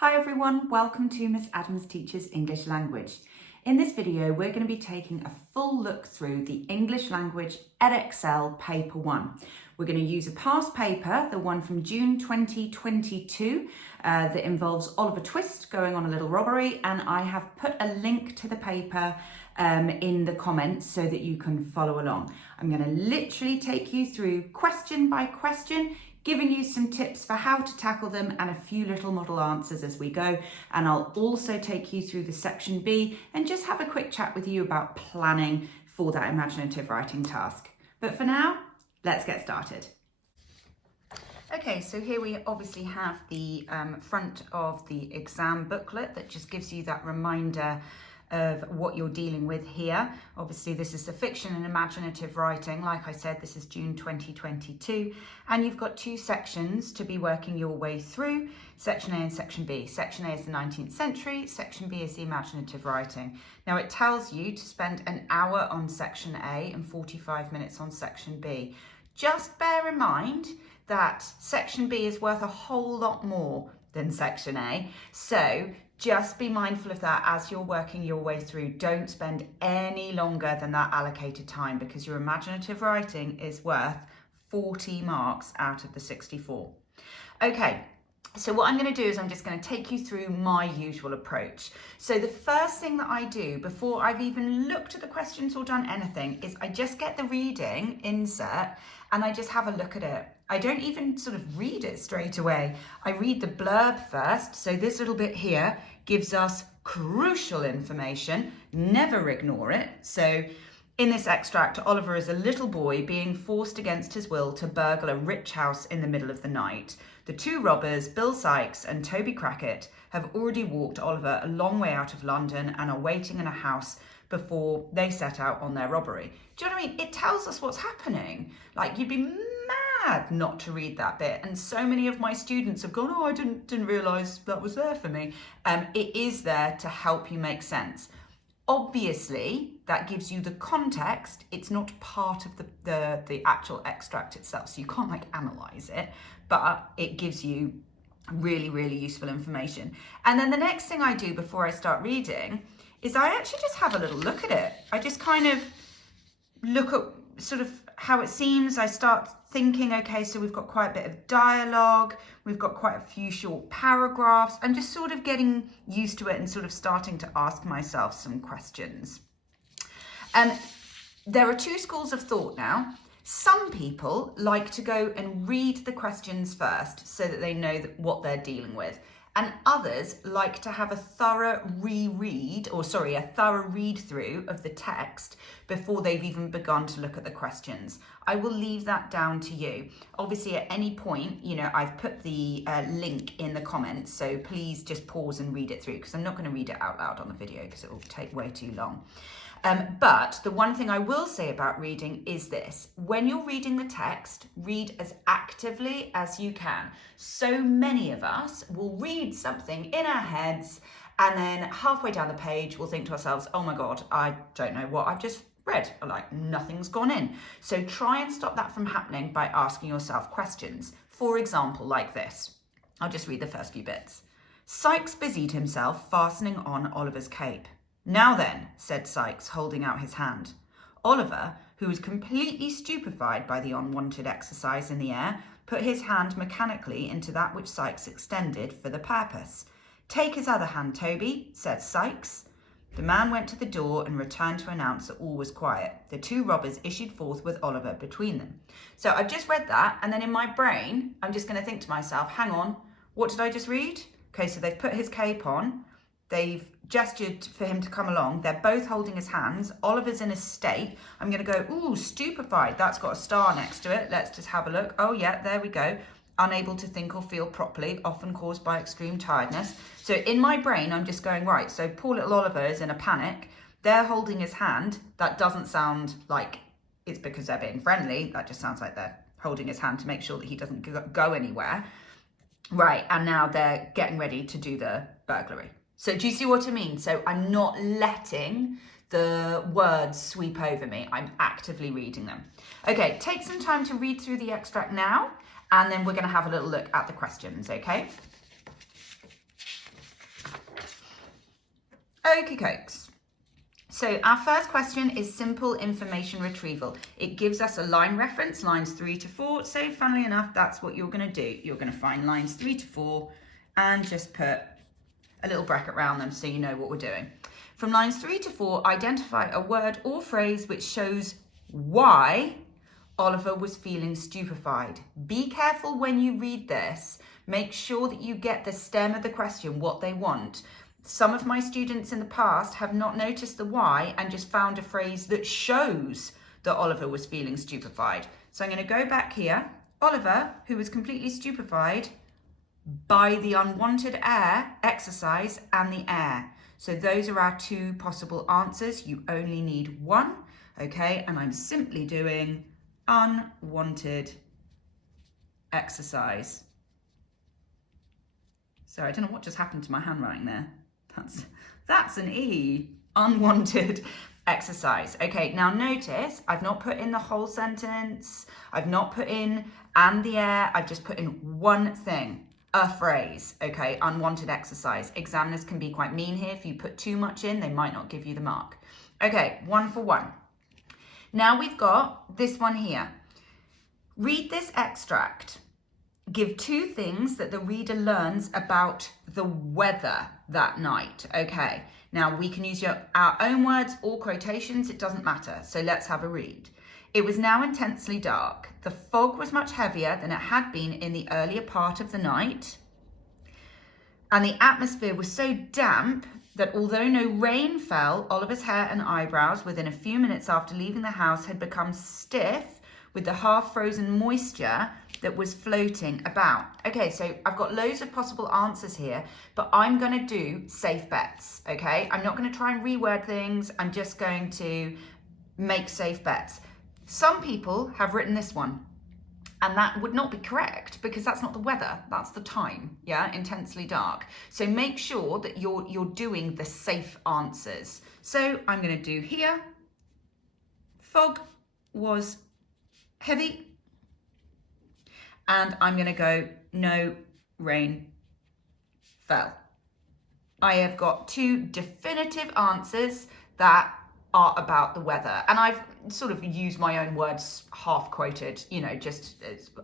Hi everyone, welcome to Miss Adams Teaches English Language. In this video, we're going to be taking a full look through the English Language Edexcel Paper 1. We're going to use a past paper, the one from June 2022, that involves Oliver Twist going on a little robbery, and I have put a link to the paper in the comments so that you can follow along. I'm going to literally take you through question by question, giving you some tips for how to tackle them and a few little model answers as we go. And I'll also take you through the section B and just have a quick chat with you about planning for that imaginative writing task. But for now, let's get started. Okay, so here we obviously have the front of the exam booklet that just gives you that reminder of what you're dealing with here. Obviously this is the fiction and imaginative writing. Like I said, this is June 2022, and you've got two sections to be working your way through, section A and section B. Section A is the 19th century, section B is the imaginative writing. Now it tells you to spend an hour on section A and 45 minutes on section B. Just bear in mind that section B is worth a whole lot more than section A, so just be mindful of that as you're working your way through. Don't spend any longer than that allocated time, because your imaginative writing is worth 40 marks out of the 64. Okay, so what I'm going to do is I'm just going to take you through my usual approach. So the first thing that I do before I've even looked at the questions or done anything is I just get the reading insert and I just have a look at it. I don't even sort of read it straight away. I read the blurb first. So this little bit here gives us crucial information. Never ignore it. So in this extract, Oliver is a little boy being forced against his will to burgle a rich house in the middle of the night. The two robbers, Bill Sykes and Toby Crackett, have already walked Oliver a long way out of London and are waiting in a house before they set out on their robbery. Do you know what I mean? It tells us what's happening. Like, you'd be mad not to read that bit. And so many of my students have gone, oh, I didn't realise that was there for me. It is there to help you make sense. Obviously, that gives you the context. It's not part of the actual extract itself, so you can't like analyse it, but it gives you really, really useful information. And then the next thing I do before I start reading is I actually just have a little look at it. I just kind of look at sort of how it seems. I start thinking, okay, so we've got quite a bit of dialogue, we've got quite a few short paragraphs. I'm just sort of getting used to it and sort of starting to ask myself some questions. And there are two schools of thought now. Some people like to go and read the questions first so that they know what they're dealing with. And others like to have a thorough read through of the text before they've even begun to look at the questions. I will leave that down to you. Obviously, at any point, I've put the link in the comments, so please just pause and read it through, because I'm not going to read it out loud on the video because it will take way too long. But the one thing I will say about reading is this: when you're reading the text, read as actively as you can. So many of us will read something in our heads, and then halfway down the page we'll think to ourselves, oh my God, I don't know what I've just read, like nothing's gone in. So try and stop that from happening by asking yourself questions. For example, like this. I'll just read the first few bits. Sykes busied himself fastening on Oliver's cape. Now then, said Sykes, holding out his hand. Oliver, who was completely stupefied by the unwanted exercise in the air, put his hand mechanically into that which Sykes extended for the purpose. Take his other hand, Toby, said Sykes. The man went to the door and returned to announce that all was quiet. The two robbers issued forth with Oliver between them. So I've just read that, and then in my brain, I'm just going to think to myself, hang on, what did I just read? Okay, so they've put his cape on. They've gestured for him to come along. They're both holding his hands. Oliver's in a state. I'm going to go, ooh, stupefied. That's got a star next to it. Let's just have a look. Oh, yeah, there we go. Unable to think or feel properly, often caused by extreme tiredness. So in my brain, I'm just going, right, so poor little Oliver is in a panic. They're holding his hand. That doesn't sound like it's because they're being friendly. That just sounds like they're holding his hand to make sure that he doesn't go anywhere. Right, and now they're getting ready to do the burglary. So do you see what I mean? So I'm not letting the words sweep over me. I'm actively reading them. Okay, take some time to read through the extract now, and then we're going to have a little look at the questions, okay? Okie cokes. So our first question is simple information retrieval. It gives us a line reference, lines 3 to 4. So funnily enough, that's what you're going to do. You're going to find lines 3 to 4 and just put a little bracket around them so you know what we're doing. From lines 3 to 4, identify a word or phrase which shows why Oliver was feeling stupefied. Be careful when you read this. Make sure that you get the stem of the question, what they want. Some of my students in the past have not noticed the why and just found a phrase that shows that Oliver was feeling stupefied. So I'm going to go back here. Oliver, who was completely stupefied by the unwanted air, exercise, and the air. So those are our two possible answers. You only need one, okay? And I'm simply doing unwanted exercise. So I don't know what just happened to my handwriting there. That's an E, unwanted exercise. Okay, now notice I've not put in the whole sentence. I've not put in and the air. I've just put in one thing, a phrase. Okay, unwanted exercise. Examiners can be quite mean here. If you put too much in, they might not give you the mark. Okay, 1 for 1. Now we've got this one here. Read this extract. Give 2 things that the reader learns about the weather that night. Okay, now we can use our own words or quotations, it doesn't matter. So let's have a read. It was now intensely dark. The fog was much heavier than it had been in the earlier part of the night. And the atmosphere was so damp that although no rain fell, Oliver's hair and eyebrows within a few minutes after leaving the house had become stiff with the half-frozen moisture that was floating about. Okay, so I've got loads of possible answers here, but I'm going to do safe bets, okay? I'm not going to try and reword things. I'm just going to make safe bets. Some people have written this one, and that would not be correct because that's not the weather, that's the time, yeah? Intensely dark. So make sure that you're doing the safe answers. So I'm going to do here, fog was heavy, and I'm going to go no rain fell. I have got 2 definitive answers that are about the weather, and I've sort of used my own words, half quoted, you know, just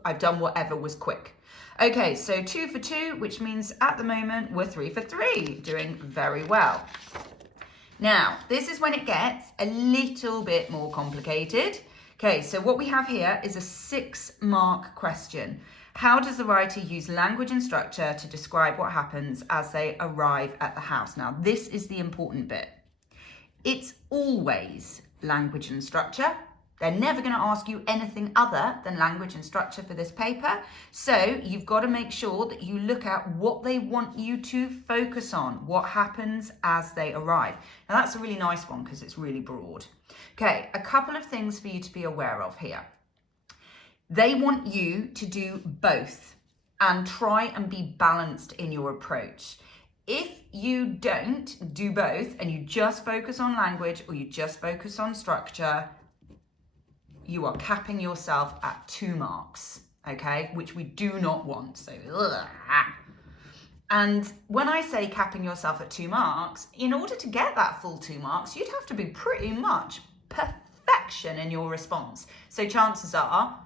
I've done whatever was quick. Okay, so 2 for 2, which means at the moment we're 3 for 3, doing very well. Now, this is when it gets a little bit more complicated. Okay, so what we have here is a 6-mark question. How does the writer use language and structure to describe what happens as they arrive at the house? Now, this is the important bit. It's always language and structure. They're never going to ask you anything other than language and structure for this paper. So you've got to make sure that you look at what they want you to focus on, what happens as they arrive. Now that's a really nice one because it's really broad. Okay, a couple of things for you to be aware of here. They want you to do both and try and be balanced in your approach. If you don't do both and you just focus on language or you just focus on structure, you are capping yourself at 2 marks, okay, which we do not want. So, and when I say capping yourself at 2 marks, in order to get that full 2 marks, you'd have to be pretty much perfection in your response. So chances are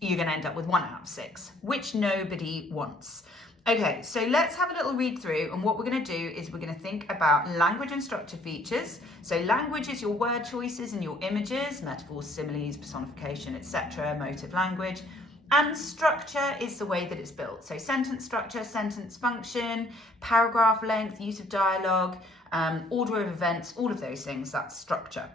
you're going to end up with 1 out of 6, which nobody wants. Okay, so let's have a little read through, and what we're going to do is we're going to think about language and structure features. So language is your word choices and your images, metaphors, similes, personification, etc., motive language. And structure is the way that it's built. So sentence structure, sentence function, paragraph length, use of dialogue, order of events, all of those things, that's structure.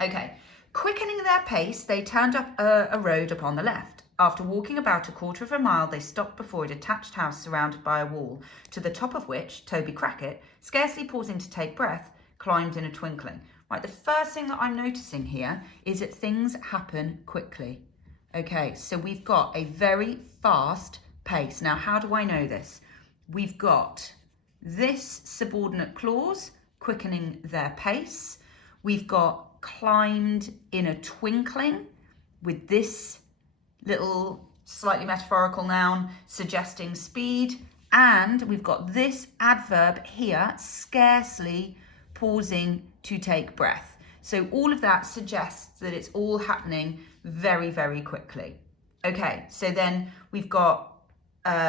Okay, quickening their pace, they turned up a road upon the left. After walking about a quarter of a mile, they stopped before a detached house surrounded by a wall, to the top of which Toby Crackit, scarcely pausing to take breath, climbed in a twinkling. Right, the first thing that I'm noticing here is that things happen quickly. Okay, so we've got a very fast pace. Now, how do I know this? We've got this subordinate clause, quickening their pace. We've got climbed in a twinkling with this little slightly metaphorical noun suggesting speed, and we've got this adverb here, scarcely pausing to take breath. So all of that suggests that it's all happening very, very quickly. Okay, so then we've got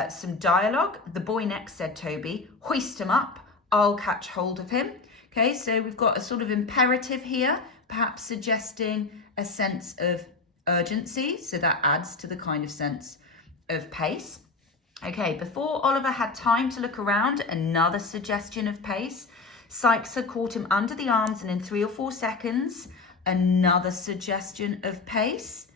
some dialogue. The boy next said, Toby, hoist him up, I'll catch hold of him. Okay, so we've got a sort of imperative here, perhaps suggesting a sense of urgency. So that adds to the kind of sense of pace. Okay, before Oliver had time to look around, another suggestion of pace. Sykes had caught him under the arms and in 3 or 4 seconds, another suggestion of pace.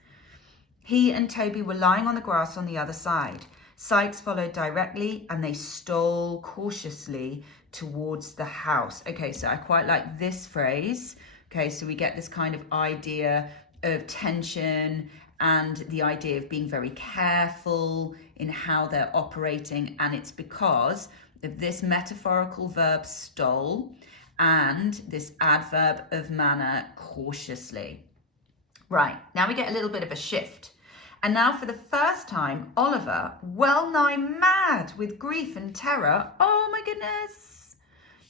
He and Toby were lying on the grass on the other side. Sykes followed directly and they stole cautiously towards the house. Okay, so I quite like this phrase. Okay, so we get this kind of idea of tension and the idea of being very careful in how they're operating, and it's because of this metaphorical verb stole and this adverb of manner cautiously. Right, now we get a little bit of a shift. And now for the first time, Oliver, well nigh mad with grief and terror. Oh my goodness.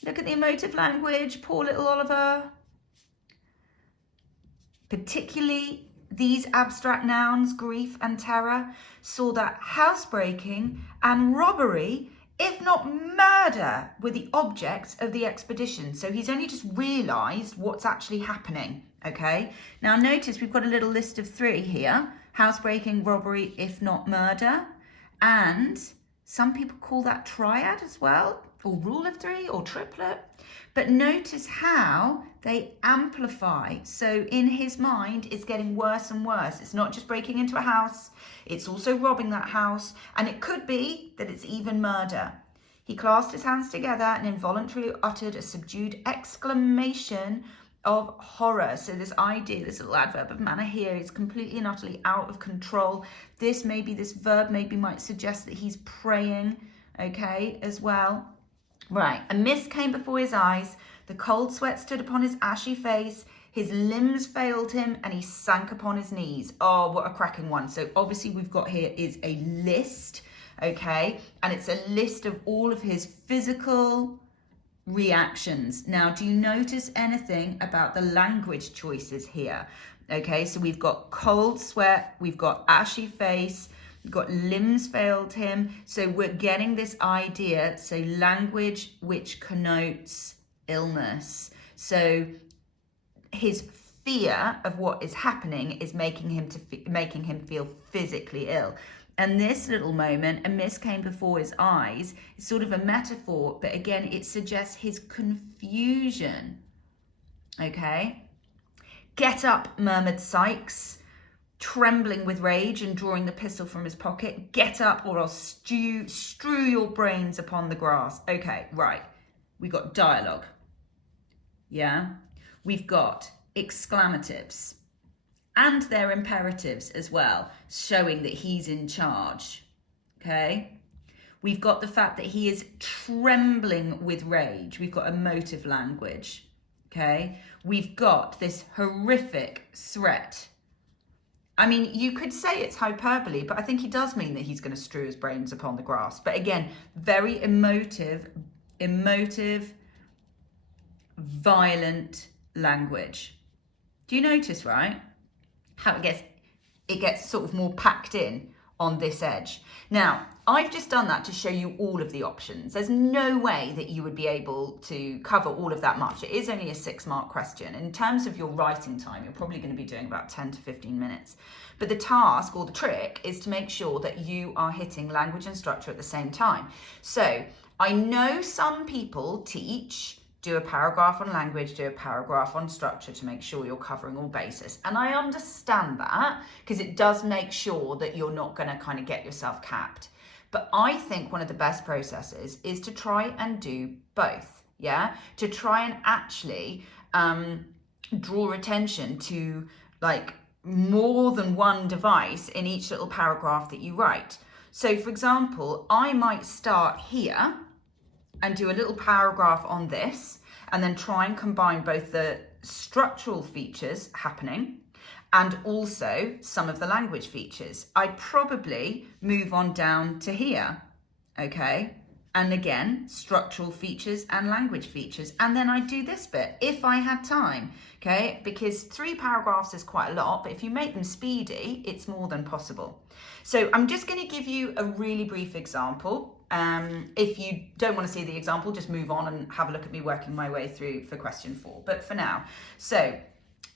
Look at the emotive language, poor little Oliver. Particularly these abstract nouns, grief and terror, saw that housebreaking and robbery, if not murder, were the objects of the expedition. So he's only just realised what's actually happening, okay? Now notice we've got a little list of 3 here. Housebreaking, robbery, if not murder. And some people call that triad as well, or rule of 3, or triplet. But notice how they amplify. So in his mind, it's getting worse and worse. It's not just breaking into a house, it's also robbing that house. And it could be that it's even murder. He clasped his hands together and involuntarily uttered a subdued exclamation of horror. So this idea, this little adverb of manner here is completely and utterly out of control. This verb maybe might suggest that he's praying, okay, as well. Right, a mist came before his eyes, the cold sweat stood upon his ashy face, his limbs failed him, and he sank upon his knees. Oh, what a cracking one. So obviously we've got here is a list, okay, and it's a list of all of his physical reactions. Now, do you notice anything about the language choices here? Okay, so we've got cold sweat, we've got ashy face, we've got limbs failed him. So we're getting this idea, so language which connotes illness. So his fear of what is happening is making him feel physically ill. And this little moment, a mist came before his eyes, is sort of a metaphor, but again, it suggests his confusion. Okay? Get up, murmured Sykes, trembling with rage and drawing the pistol from his pocket. Get up or I'll strew your brains upon the grass. Okay, right. We got dialogue. Yeah? We've got exclamatives. And their imperatives as well, showing that he's in charge, okay? We've got the fact that he is trembling with rage. We've got emotive language, okay? We've got this horrific threat. I mean, you could say it's hyperbole, but I think he does mean that he's going to strew his brains upon the grass. But again, very emotive, violent language. Do you notice, right? How it gets sort of more packed in on this edge. Now, I've just done that to show you all of the options. There's no way that you would be able to cover all of that much. It is only a 6-mark question. In terms of your writing time, you're probably going to be doing about 10 to 15 minutes. But the task or the trick is to make sure that you are hitting language and structure at the same time. So I know some people teach, do a paragraph on language, do a paragraph on structure to make sure you're covering all bases. And I understand that because it does make sure that you're not going to kind of get yourself capped. But I think one of the best processes is to try and do both, yeah? To try and actually draw attention to like more than one device in each little paragraph that you write. So for example, I might start here and do a little paragraph on this and then try and combine both the structural features happening and also some of the language features. I'd probably move on down to here, okay? and again, structural features and language features. And then I do this bit if I had time, okay? Because 3 paragraphs is quite a lot, but if you make them speedy, it's more than possible. So I'm just going to give you a really brief example. If you don't want to see the example, just move on and have a look at me working my way through for question 4. But for now, so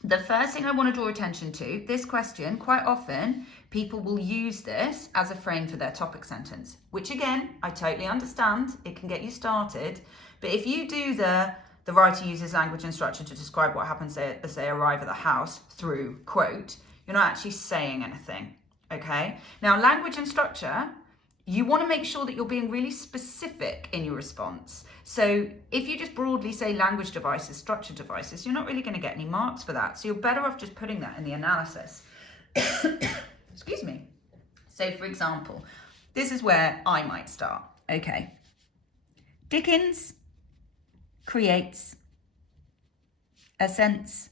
the first thing I want to draw attention to, this question, quite often people will use this as a frame for their topic sentence, which again, I totally understand, it can get you started. But if you do the writer uses language and structure to describe what happens as they arrive at the house through quote, you're not actually saying anything, okay? Now, language and structure, you want to make sure that you're being really specific in your response. So if you just broadly say language devices, structure devices, you're not really going to get any marks for that. So you're better off just putting that in the analysis. Excuse me. So for example, this is where I might start. Okay. Dickens creates a sense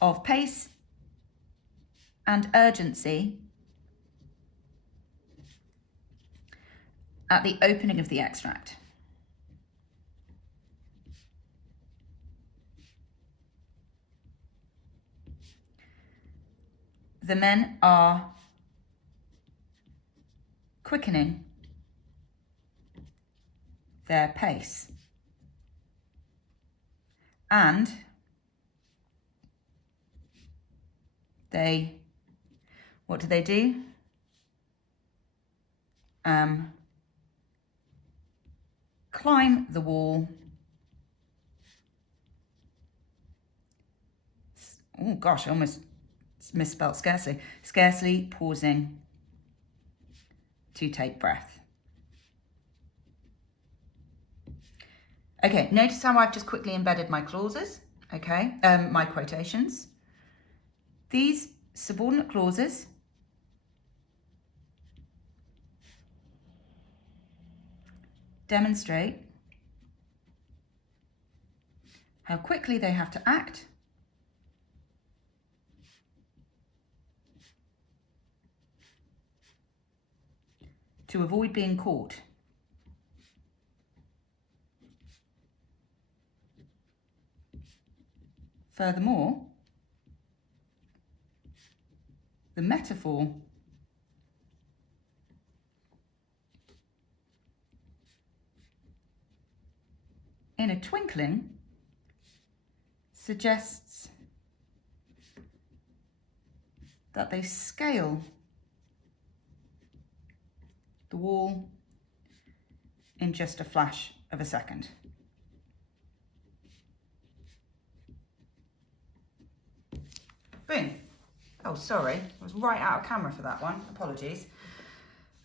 of pace and urgency at the opening of the extract. The men are quickening their pace. And they, what do? Climb the wall. Oh gosh, I almost misspelled scarcely. Scarcely pausing to take breath. Okay, notice how I've just quickly embedded my clauses, okay, my quotations. These subordinate clauses demonstrate how quickly they have to act to avoid being caught. Furthermore, the metaphor in a twinkling suggests that they scale the wall in just a flash of a second. Boom. Oh, sorry, I was right out of camera for that one. Apologies.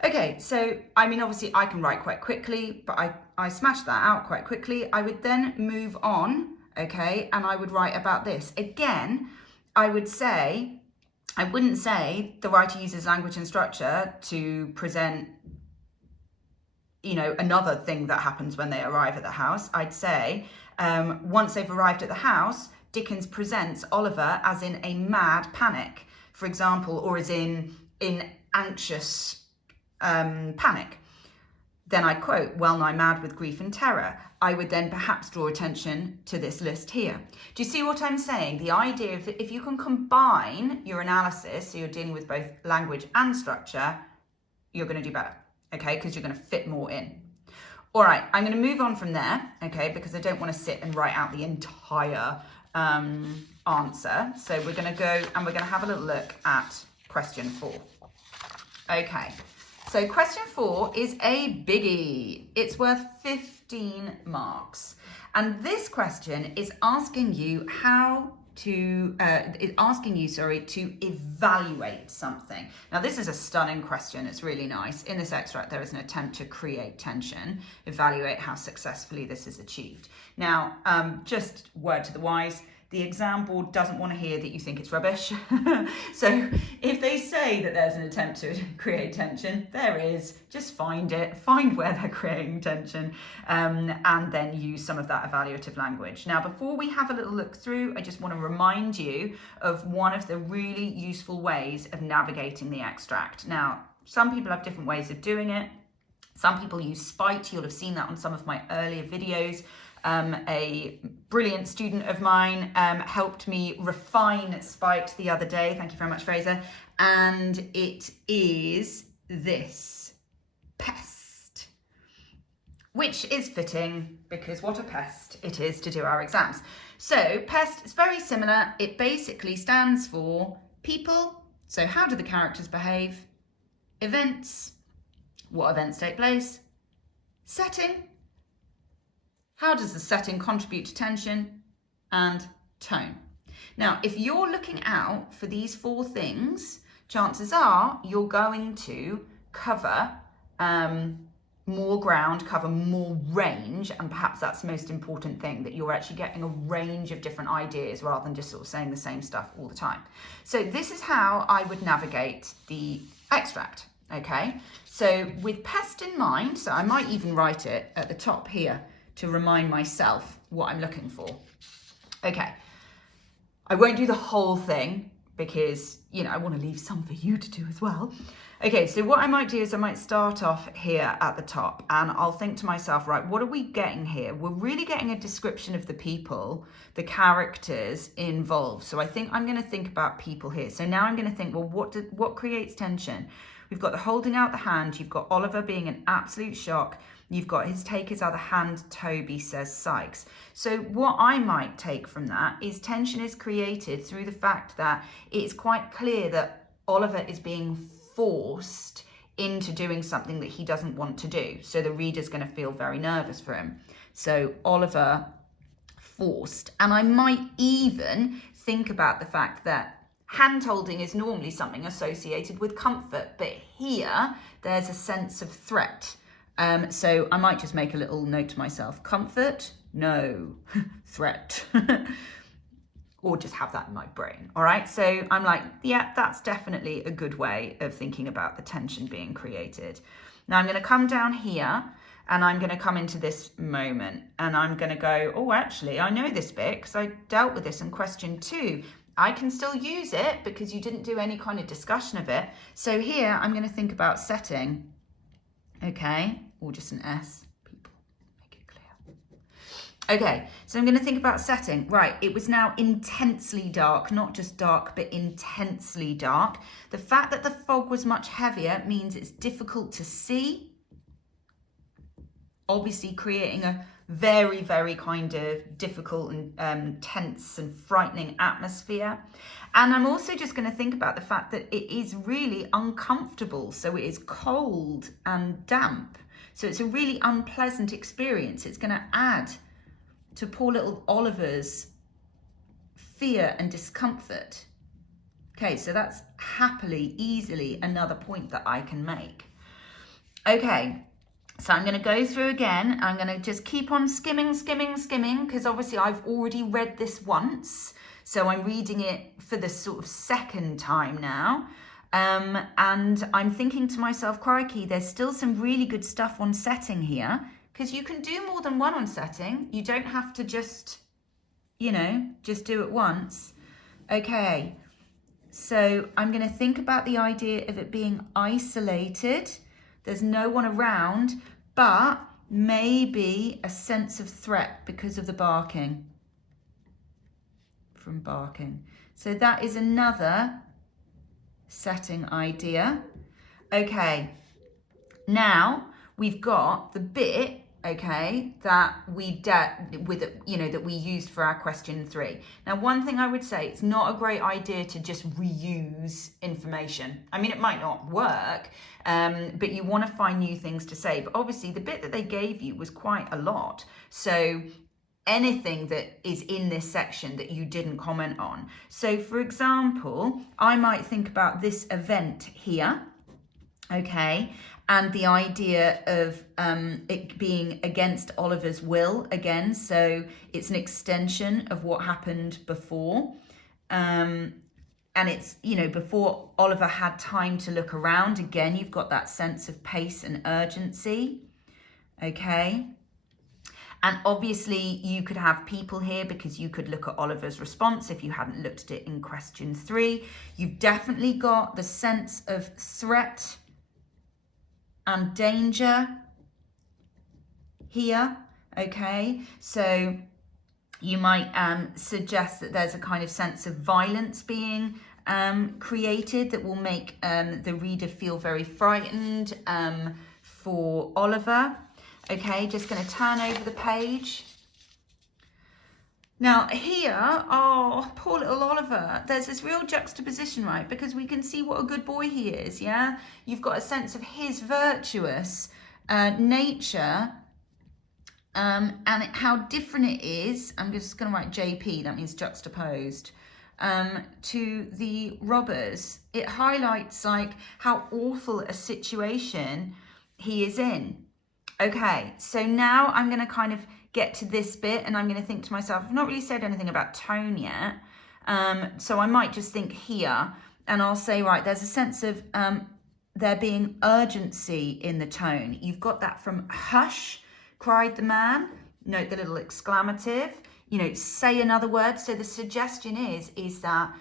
Okay, so, I mean, obviously I can write quite quickly, but I smashed that out quite quickly. I would then move on, okay, and I would write about this. Again, I wouldn't say the writer uses language and structure to present, you know, another thing that happens when they arrive at the house. I'd say, once they've arrived at the house, Dickens presents Oliver as in a mad panic, for example, or as in anxious panic. Then I quote, well nigh mad with grief and terror. I would then perhaps draw attention to this list here. Do you see what I'm saying? The idea of if you can combine your analysis, so you're dealing with both language and structure, you're going to do better, okay? Because you're going to fit more in. All right, I'm going to move on from there, okay? Because I don't want to sit and write out the entire answer. So we're going to go and we're going to have a little look at question 4. Okay. So question 4 is a biggie. It's worth 15 marks. And this question is asking you to evaluate something. Now, this is a stunning question. It's really nice. In this extract, there is an attempt to create tension, evaluate how successfully this is achieved. Now, just word to the wise, the exam board doesn't want to hear that you think it's rubbish. So if they say that there's an attempt to create tension, there is. Just find it, find where they're creating tension, and then use some of that evaluative language. Now, before we have a little look through, I just want to remind you of one of the really useful ways of navigating the extract. Now, some people have different ways of doing it. Some people use spite. You'll have seen that on some of my earlier videos. A brilliant student of mine helped me refine spite the other day. Thank you very much, Fraser. And it is this, pest, which is fitting because what a pest it is to do our exams. So pest is very similar. It basically stands for people. So how do the characters behave? Events. What events take place? Setting. How does the setting contribute to tension? And tone. Now, if you're looking out for these four things, chances are you're going to cover more ground, cover more range, and perhaps that's the most important thing, that you're actually getting a range of different ideas rather than just sort of saying the same stuff all the time. So this is how I would navigate the extract, okay? So with pest in mind, so I might even write it at the top here to remind myself what I'm looking for. Okay, I won't do the whole thing because, you know, I want to leave some for you to do as well. Okay, so what I might do is I might start off here at the top and I'll think to myself, right, what are we getting here? We're really getting a description of the people, the characters involved. So I think I'm going to think about people here. So now I'm going to think, well, what creates tension? We've got the holding out the hand. You've got Oliver being in absolute shock. You've got his take his other hand, Toby, says Sykes. So what I might take from that is tension is created through the fact that it's quite clear that Oliver is being forced into doing something that he doesn't want to do. So the reader's going to feel very nervous for him. So Oliver forced. And I might even think about the fact that hand-holding is normally something associated with comfort, but here there's a sense of threat. So I might just make a little note to myself, comfort, no, threat. Or just have that in my brain, all right? So I'm like, yeah, that's definitely a good way of thinking about the tension being created. Now I'm gonna come down here and I'm gonna come into this moment and I'm gonna go, oh, actually, I know this bit because I dealt with this in question 2. I can still use it because you didn't do any kind of discussion of it. So here I'm gonna think about setting, okay? Or just an S. Okay, so I'm going to think about setting. Right, it was now intensely dark, not just dark, but intensely dark. The fact that the fog was much heavier means it's difficult to see, obviously creating a very, very kind of difficult and tense and frightening atmosphere. And I'm also just going to think about the fact that it is really uncomfortable. So it is cold and damp. So it's a really unpleasant experience. It's going to add to poor little Oliver's fear and discomfort. Okay, so that's happily, easily another point that I can make. Okay, so I'm going to go through again. I'm going to just keep on skimming, because obviously I've already read this once. So I'm reading it for the sort of second time now. And I'm thinking to myself, crikey, there's still some really good stuff on setting here. Because you can do more than one on setting. You don't have to just, you know, just do it once. Okay, so I'm going to think about the idea of it being isolated. There's no one around, but maybe a sense of threat because of the barking. From barking. So that is another setting idea. Okay, now we've got the bit, okay, that we dealt with, you know, that we used for our question 3. Now, one thing I would say, it's not a great idea to just reuse information. I mean, it might not work, but you want to find new things to say. But obviously, the bit that they gave you was quite a lot. So anything that is in this section that you didn't comment on. So, for example, I might think about this event here, okay, and the idea of it being against Oliver's will again. So it's an extension of what happened before. And it's, you know, before Oliver had time to look around. Again, you've got that sense of pace and urgency. Okay. And obviously you could have people here because you could look at Oliver's response if you hadn't looked at it in question 3. You've definitely got the sense of threat and danger here, okay? So you might suggest that there's a kind of sense of violence being created that will make the reader feel very frightened for Oliver. Okay, just going to turn over the page. Now here, oh, poor little Oliver, there's this real juxtaposition, right? Because we can see what a good boy he is, yeah? You've got a sense of his virtuous nature and how different it is. I'm just going to write JP, that means juxtaposed, to the robbers. It highlights like how awful a situation he is in. Okay, so now I'm going to kind of get to this bit and I'm going to think to myself, I've not really said anything about tone yet. So I might just think here and I'll say, right, there's a sense of there being urgency in the tone. You've got that from hush, cried the man. Note the little exclamative, you know, say another word. So the suggestion is that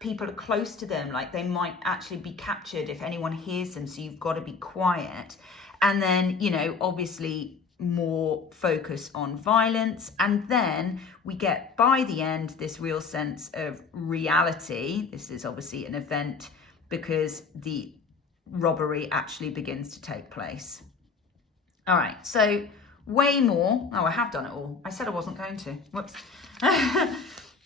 people are close to them, like they might actually be captured if anyone hears them. So you've got to be quiet. And then, you know, obviously more focus on violence. And then we get, by the end, this real sense of reality. This is obviously an event because the robbery actually begins to take place. All right, so way more. Oh, I have done it all. I said I wasn't going to. Whoops.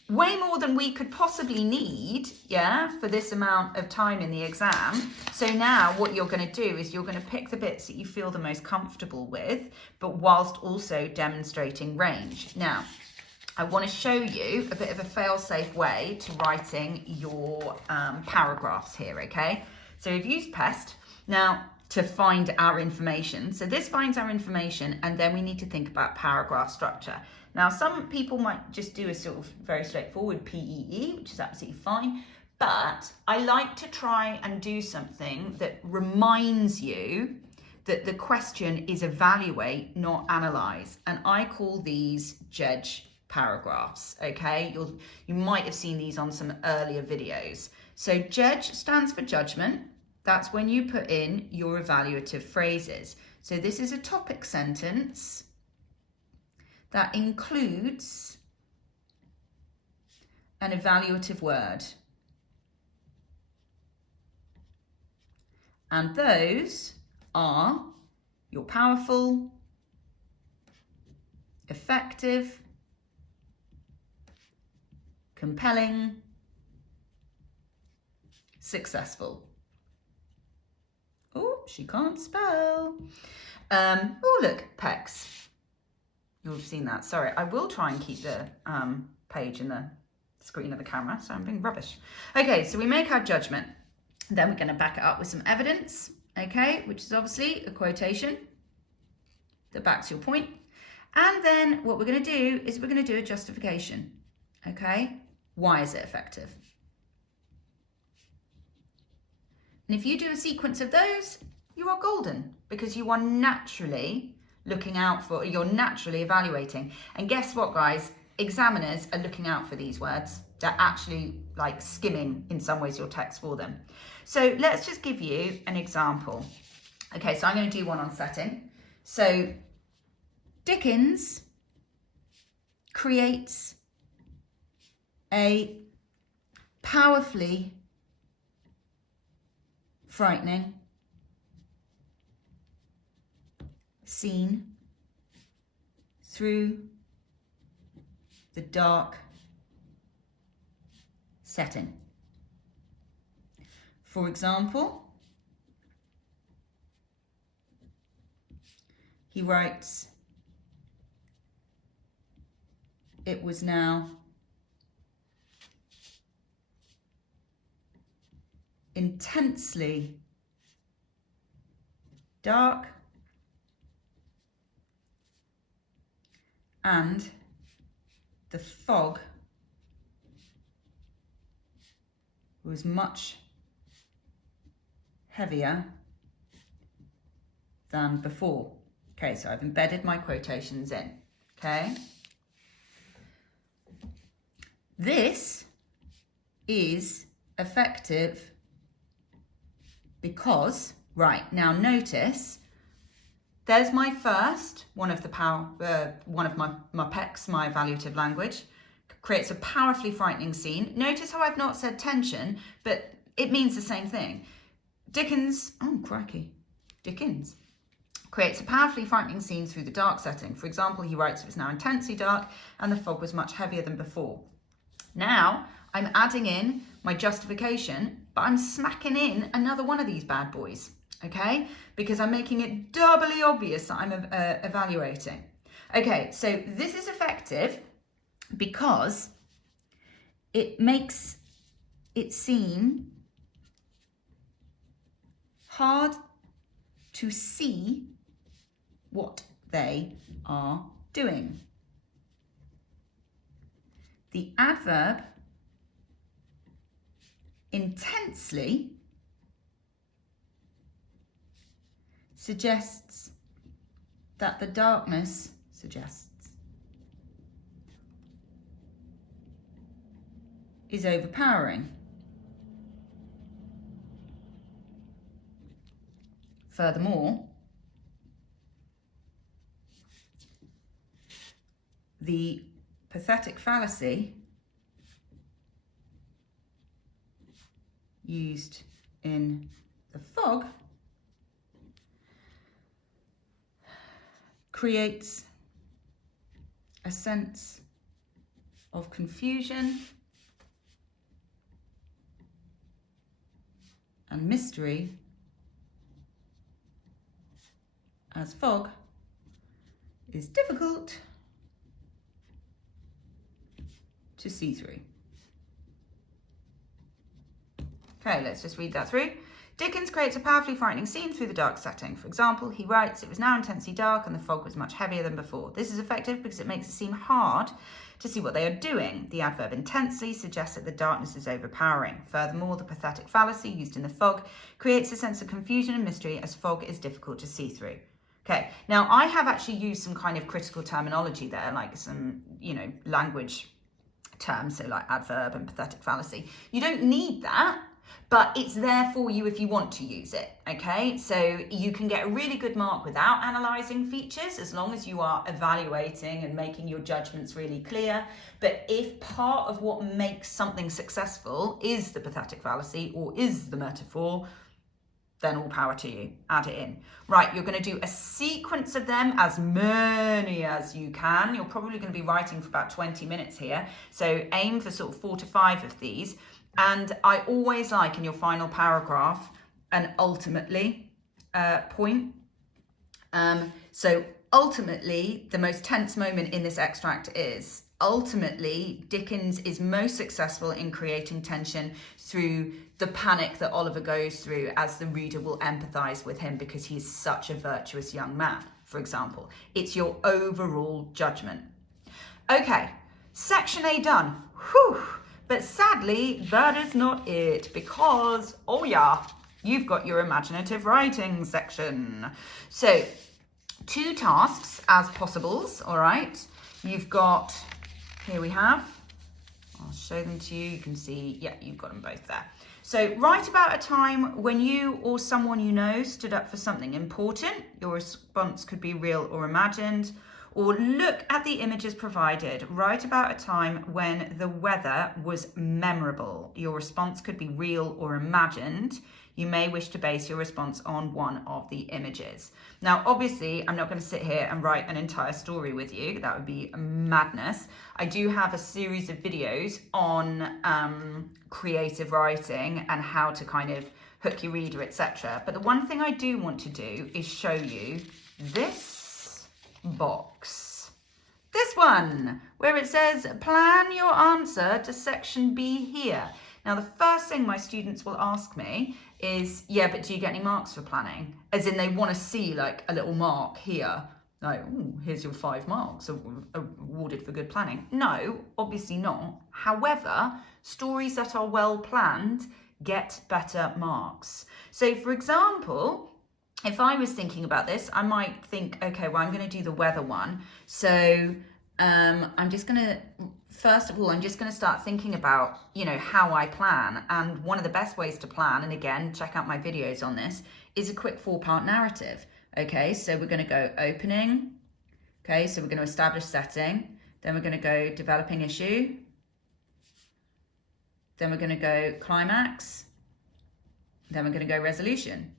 Way more than we could possibly need, yeah, for this amount of time in the exam. So now what you're going to do is you're going to pick the bits that you feel the most comfortable with, but whilst also demonstrating range. Now, I want to show you a bit of a fail-safe way to writing your paragraphs here, okay? So we've used PEST now to find our information. So this finds our information, and then we need to think about paragraph structure. Now, some people might just do a sort of very straightforward PEE, which is absolutely fine, but I like to try and do something that reminds you that the question is evaluate, not analyze. And I call these judge paragraphs, okay? You might have seen these on some earlier videos. So judge stands for judgment. That's when you put in your evaluative phrases. So this is a topic sentence that includes an evaluative word. And those are your powerful, effective, compelling, successful. Oh, she can't spell. Oh, look, pecs. You'll have seen that. Sorry, I will try and keep the page in the screen of the camera, so I'm being rubbish. Okay, so we make our judgment. Then we're going to back it up with some evidence, okay, which is obviously a quotation that backs your point. And then what we're going to do is we're going to do a justification, okay? Why is it effective? And if you do a sequence of those, you are golden because you are naturally looking out for, you're naturally evaluating. And guess what, guys? Examiners are looking out for these words. They're actually like skimming in some ways your text for them. So let's just give you an example. Okay, so I'm going to do one on setting. So Dickens creates a powerfully frightening scene through the dark setting. For example, he writes, it was now intensely dark and the fog was much heavier than before. Okay, so I've embedded my quotations in, okay? This is effective because, right, now notice there's my first, one of my PECs, my evaluative language, creates a powerfully frightening scene. Notice how I've not said tension, but it means the same thing. Dickens creates a powerfully frightening scene through the dark setting. For example, he writes, it was now intensely dark and the fog was much heavier than before. Now, I'm adding in my justification, but I'm smacking in another one of these bad boys, okay? Because I'm making it doubly obvious that I'm evaluating. Okay, so this is effective because it makes it seem hard to see what they are doing. The adverb intensely suggests that the darkness is overpowering. Furthermore, the pathetic fallacy used in the fog creates a sense of confusion and mystery, as fog is difficult to see through. Okay, let's just read that through. Dickens creates a powerfully frightening scene through the dark setting. For example, he writes, it was now intensely dark and the fog was much heavier than before. This is effective because it makes it seem hard to see what they are doing. The adverb intensely suggests that the darkness is overpowering. Furthermore, the pathetic fallacy used in the fog creates a sense of confusion and mystery, as fog is difficult to see through. Okay, now I have actually used some kind of critical terminology there, like some, language terms, so like adverb and pathetic fallacy. You don't need that, but it's there for you if you want to use it, okay? So you can get a really good mark without analysing features, as long as you are evaluating and making your judgments really clear. But if part of what makes something successful is the pathetic fallacy or is the metaphor, then all power to you, add it in. Right, you're gonna do a sequence of them, as many as you can. You're probably gonna be writing for about 20 minutes here. So aim for sort of 4 to 5 of these. And I always like in your final paragraph an ultimately point. So ultimately, the most tense moment in this extract is, ultimately, Dickens is most successful in creating tension through the panic that Oliver goes through, as the reader will empathise with him because he is such a virtuous young man, for example. It's your overall judgment. Okay, section A done. Whew. But sadly, that is not it, because, oh yeah, you've got your imaginative writing section. So 2 tasks as possibles, all right? You've got, here we have, I'll show them to you. You can see, yeah, you've got them both there. So write about a time when you or someone you know stood up for something important. Your response could be real or imagined. Or look at the images provided. Write about a time when the weather was memorable. Your response could be real or imagined. You may wish to base your response on one of the images. Now, obviously, I'm not going to sit here and write an entire story with you. That would be madness. I do have a series of videos on creative writing and how to kind of hook your reader, etc. But the one thing I do want to do is show you this box. This one, where it says, plan your answer to section B here. Now, the first thing my students will ask me is, yeah, but do you get any marks for planning? As in, they want to see like a little mark here. Like, ooh, here's your 5 marks awarded for good planning. No, obviously not. However, stories that are well planned get better marks. So, for example, if I was thinking about this, I might think, okay, well, I'm going to do the weather one. So I'm just going to, first of all, I'm just going to start thinking about, how I plan. And one of the best ways to plan, and again, check out my videos on this, is a quick 4-part narrative. Okay, so we're going to go opening. Okay, so we're going to establish setting. Then we're going to go developing issue. Then we're going to go climax. Then we're going to go resolution.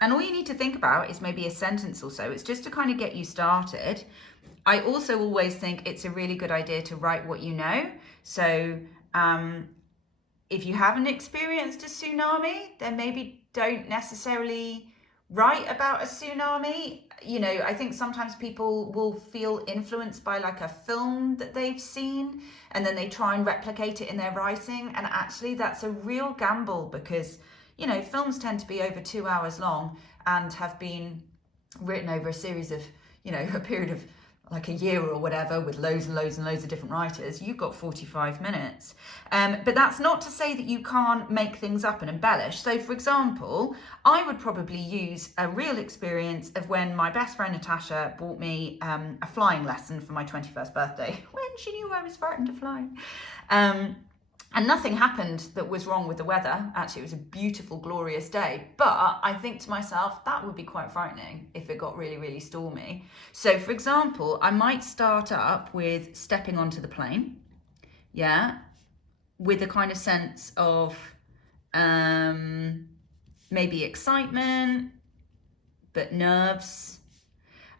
And all you need to think about is maybe a sentence or so. It's just to kind of get you started. I also always think it's a really good idea to write what you know. So if you haven't experienced a tsunami, then maybe don't necessarily write about a tsunami. You know, I think sometimes people will feel influenced by like a film that they've seen and then they try and replicate it in their writing. And actually that's a real gamble because, you know, films tend to be over 2 hours long and have been written over a series of, you know, a period of like a year or whatever with loads and loads and loads of different writers. You've got 45 minutes. But that's not to say that you can't make things up and embellish. So for example, I would probably use a real experience of when my best friend Natasha bought me a flying lesson for my 21st birthday, when she knew I was frightened of flying. And nothing happened that was wrong with the weather. Actually, it was a beautiful, glorious day. But I think to myself, that would be quite frightening if it got really, really stormy. So for example, I might start up with stepping onto the plane. Yeah. With a kind of sense of maybe excitement, but nerves.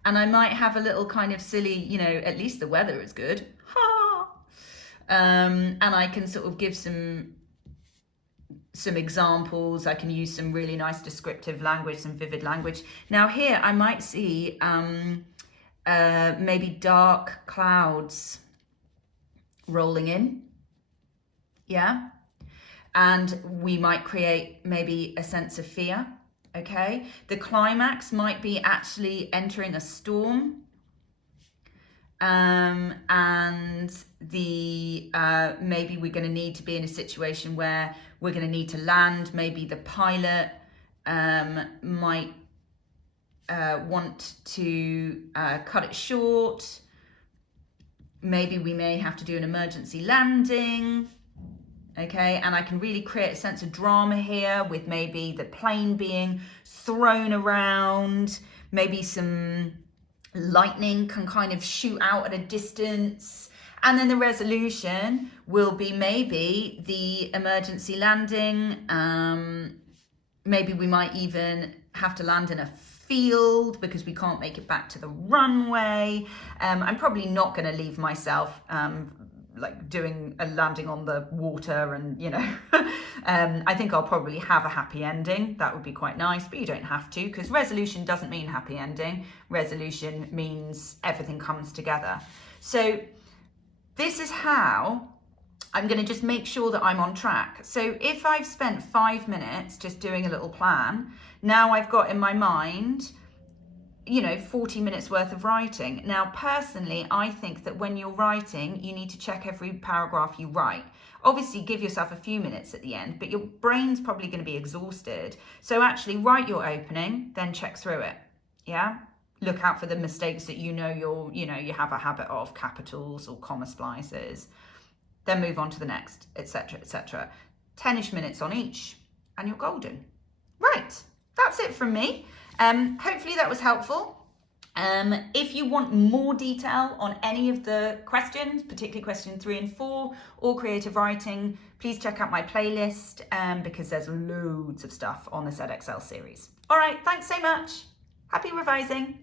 And I might have a little kind of silly, you know, at least the weather is good. And I can sort of give some examples. I can use some really nice descriptive language, some vivid language. Now here I might see maybe dark clouds rolling in. Yeah. And we might create maybe a sense of fear. Okay. The climax might be actually entering a storm. And the maybe we're going to need to be in a situation where we're going to need to land. Maybe the pilot might want to cut it short. Maybe we may have to do an emergency landing. Okay, and I can really create a sense of drama here with maybe the plane being thrown around, maybe some lightning can kind of shoot out at a distance, and then the resolution will be maybe the emergency landing. Maybe we might even have to land in a field because we can't make it back to the runway. I'm probably not going to leave myself like doing a landing on the water and, you know, I think I'll probably have a happy ending. That would be quite nice, but you don't have to, because resolution doesn't mean happy ending. Resolution means everything comes together. So this is how I'm going to just make sure that I'm on track. So if I've spent 5 minutes just doing a little plan, now I've got in my mind, you know, 40 minutes worth of writing. Now, personally, I think that when you're writing, you need to check every paragraph you write. Obviously, give yourself a few minutes at the end, but your brain's probably going to be exhausted. So actually write your opening, then check through it. Yeah. Look out for the mistakes that you have a habit of, capitals or comma splices. Then move on to the next, etc., etc. 10-ish minutes on each, and you're golden. Right. That's it from me. Hopefully that was helpful. If you want more detail on any of the questions, particularly question 3 and 4 or creative writing, please check out my playlist because there's loads of stuff on this Edexcel series. All right, thanks so much. Happy revising.